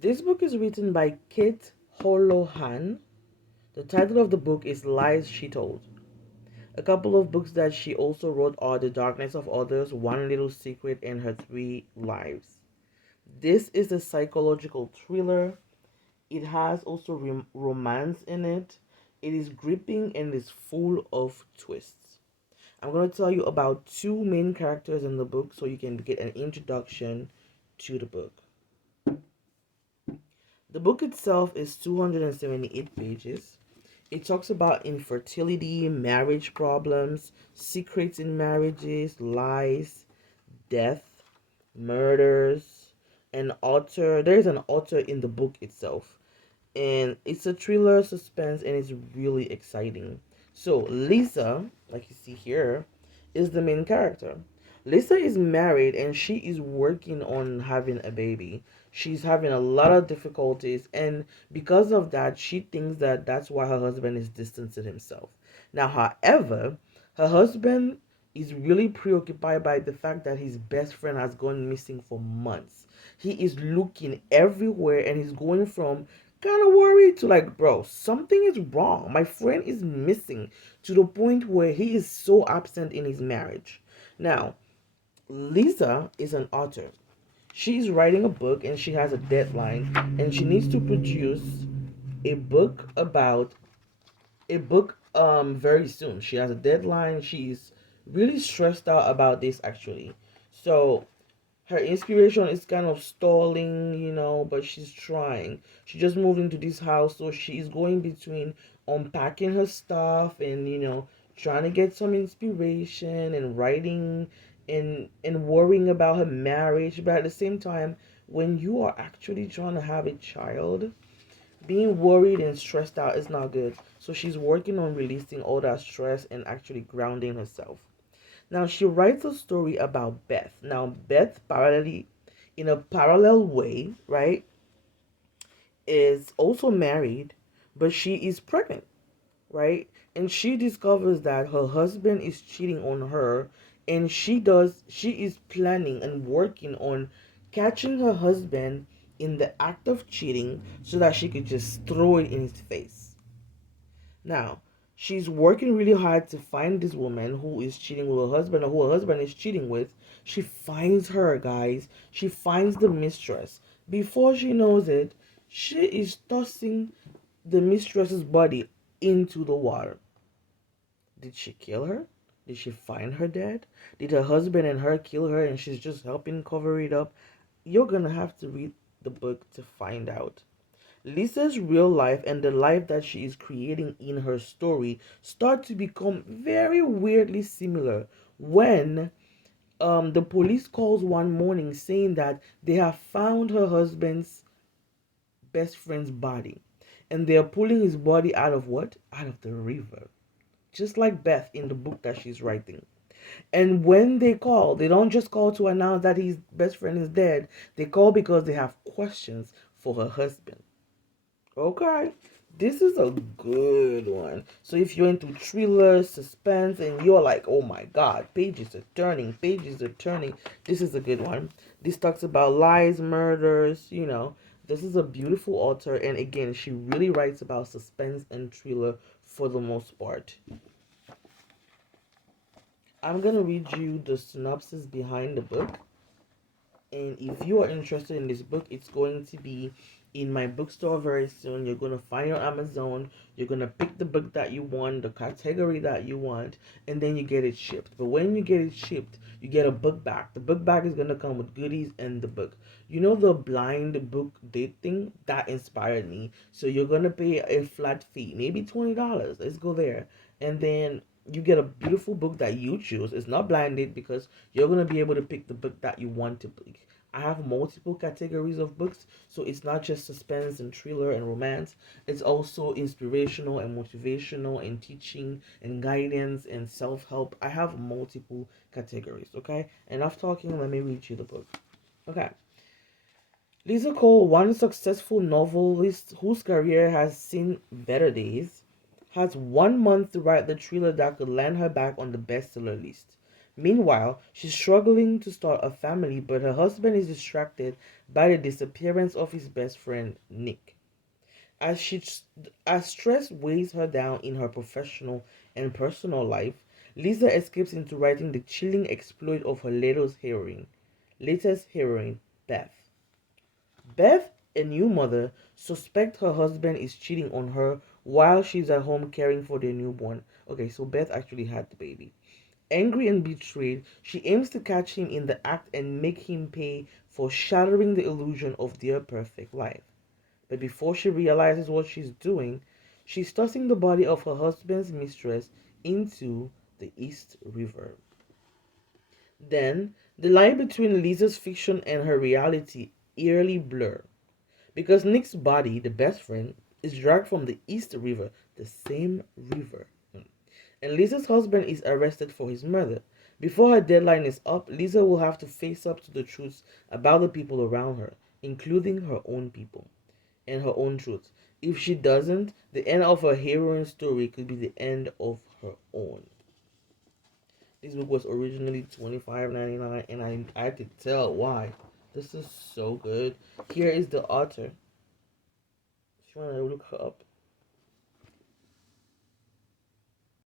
This book is written by Kate Holohan. The title of the book is Lies She Told. A couple of books that she also wrote are The Darkness of Others, One Little Secret, and Her Three Lives. This is a psychological thriller. It has also romance in it. It is gripping and is full of twists. I'm going to tell you about two main characters in the book so you can get an introduction to the book. The book itself is 278 pages. It talks about infertility, marriage problems, secrets in marriages, lies, death, murders, there's an author in the book itself. And it's a thriller, suspense, and it's really exciting. So, Lisa, like you see here, is the main character. Lisa is married and she is working on having a baby. She's having a lot of difficulties, and because of that, she thinks that that's why her husband is distancing himself. Now, however, her husband is really preoccupied by the fact that his best friend has gone missing for months. He is looking everywhere and he's going from kind of worried to like, bro, something is wrong. My friend is missing, to the point where he is so absent in his marriage. Now, Lisa is an author. She's writing a book and she has a deadline and she needs to produce a book about a book very soon. She has a deadline. She's really stressed out about this actually. So her inspiration is kind of stalling, but she's trying. She just moved into this house, so she's going between unpacking her stuff and, trying to get some inspiration and writing and worrying about her marriage. But at the same time, when you are actually trying to have a child, being worried and stressed out is not good. So she's working on releasing all that stress and actually grounding herself. Now she writes a story about Beth. Now Beth parallelly in a parallel way, right, is also married, but she is pregnant, right? And she discovers that her husband is cheating on her, and she is planning and working on catching her husband in the act of cheating so that she could just throw it in his face. Now, she's working really hard to find this woman who is cheating with her husband or who her husband is cheating with. She finds her, guys. She finds the mistress. Before she knows it, she is tossing the mistress's body into the water. Did she kill her? Did she find her dead? Did her husband and her kill her and she's just helping cover it up? You're gonna have to read the book to find out. Lisa's real life and the life that she is creating in her story start to become very weirdly similar when the police calls one morning saying that they have found her husband's best friend's body, and they are pulling his body out of what? Out of the river. Just like Beth in the book that she's writing. And when they call, they don't just call to announce that his best friend is dead. They call because they have questions for her husband. Okay. This is a good one. So if you're into thriller, suspense, and you're like, oh my god, pages are turning, this is a good one. This talks about lies, murders. This is a beautiful author, and again, she really writes about suspense and thriller for the most part. I'm gonna read you the synopsis behind the book. And if you are interested in this book, it's going to be in my bookstore very soon. You're going to find it on Amazon. You're going to pick the book that you want, the category that you want, and then you get it shipped. But when you get it shipped, you get a book back. The book back is going to come with goodies and the book. You know the blind book date thing? That inspired me. So you're going to pay a flat fee, maybe $20. Let's go there. And then you get a beautiful book that you choose. It's not blinded because you're going to be able to pick the book that you want to pick. I have multiple categories of books, so it's not just suspense and thriller and romance. It's also inspirational and motivational and teaching and guidance and self-help. I have multiple categories, okay? Enough talking, let me read you the book. Okay. Lisa Cole, one successful novelist whose career has seen better days, has 1 month to write the thriller that could land her back on the bestseller list. Meanwhile, she's struggling to start a family, but her husband is distracted by the disappearance of his best friend, Nick. As she as stress weighs her down in her professional and personal life, Lisa escapes into writing the chilling exploit of her latest heroine, Beth. Beth, a new mother, suspects her husband is cheating on her while she's at home caring for their newborn. Okay, so Beth actually had the baby. Angry and betrayed, she aims to catch him in the act and make him pay for shattering the illusion of their perfect life. But before she realizes what she's doing, she's tossing the body of her husband's mistress into the East River. Then, the line between Lisa's fiction and her reality eerily blur, because Nick's body, the best friend, is dragged from the East River, the same river. And Lisa's husband is arrested for his murder. Before her deadline is up, Lisa will have to face up to the truths about the people around her, including her own people and her own truth. If she doesn't, the end of her heroine story could be the end of her own. This book was originally $25.99, and I could tell why. This is so good. Here is the author. If you want to look her up,